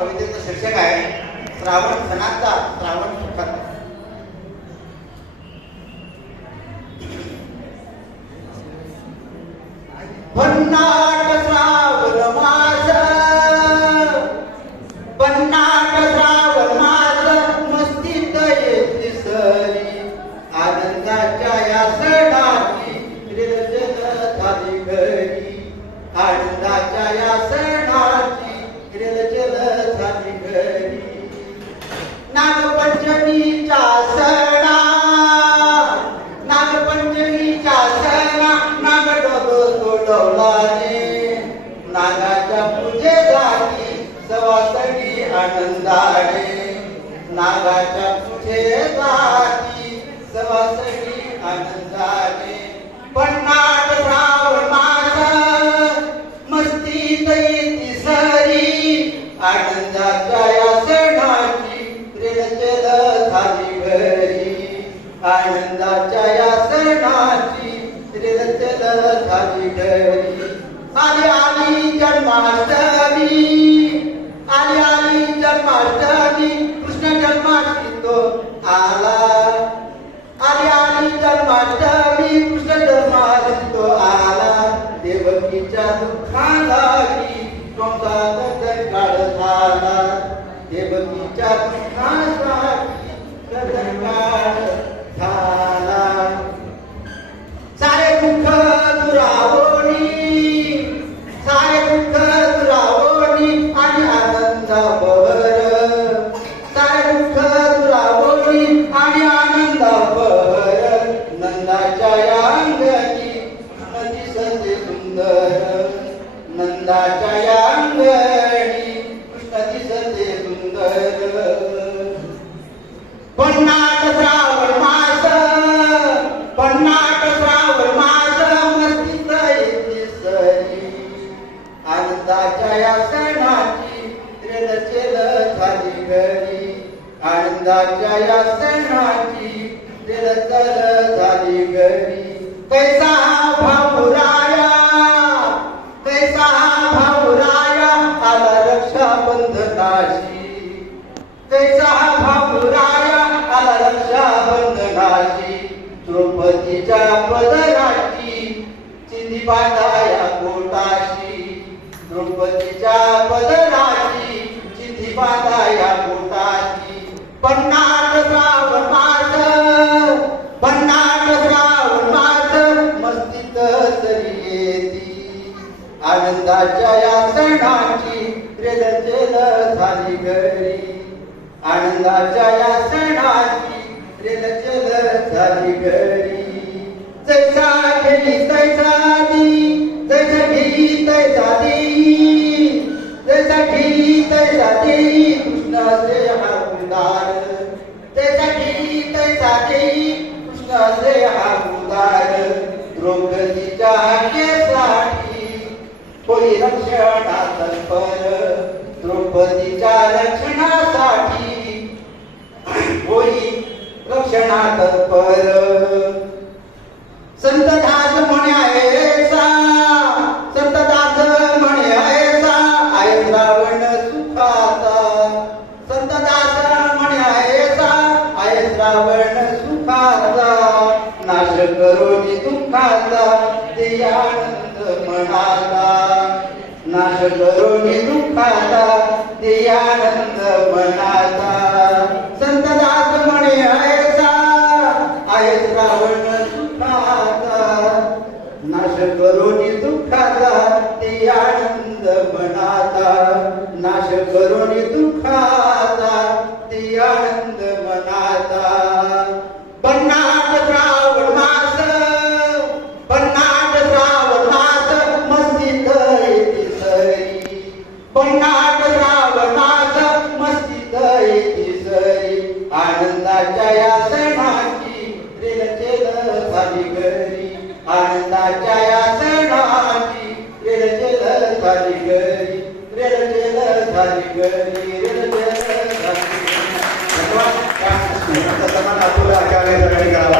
कवितेचं शीर्षक आहे श्रावण सणाचा श्रावण सुखात भन्नाट सोडवलाने नागाच्या पूजेसाठी सवासणी आनंदाने. नागाच्या पूजेसाठी सवासणी आनंदाने. पन्नाट श्रावण मस्ती मस्तीत येती सरी आनंदाच्या या सणाची रेलचल झाली घरी आनंदाच्या या सणाची रेलचल झाली घरी आली आली जन्माष्टमी. आली आली जन्माष्टमी. कृष्ण जन्माष्टमी तो आला. आली आली जन्माष्टमी. कृष्ण जन्माष्टमी तो आला. देवकीच्या आनंदाच्या या सणाची रेलचेल झाली घरी आनंदाच्या कैसा भाऊराया कैसा भाऊराया आला रक्षाबंधनाशी. कैसा भाऊराया आला रक्षाबंधनाची द्रौपदीच्या पदराशी चिंधी बांधाया पोटाशी द्रौपदीच्या पदराशी चिंधी बांधाया पोटाशी पन्नाट श्रावण मास पन्नाट श्रावण मास मस्तीत सरी येती आनंदाच्या या सणाची रेल झाली घरी. आनंदाच्या या सणाची रेलचेल झाली घरी जैसा खेळी तैसा दी जैसा गेली तैसा देई जैसा गेली तैसा देई कृष्णाचे हाकुंदार जैसा गेली तैसा देई कृष्णाचे हाकुंदार द्रौपदीच्या केसाठी होई रक्षणा तत्पर द्रौपदीच्या रक्षणासाठी होई रक्षणा तत्पर संत दास म्हणे ऐसा संत दास म्हणे ऐसा आहे श्रावण सुखाचा. संत दास म्हणे ऐसा आहे श्रावण सुखाचा. नाश करोनी दुःखाचा ते आनंद म्हणाला नाश करोनी दुःखाचा ते आनंद म्हणाला नाश करोनी रेलचेल झाली घरी रेलचेल झाली घरी. धन्यवाद त्या स्नेहाचा सन्मान आपल्याला आजच्या वेळेला करावा त्यानंतर श्रीकांत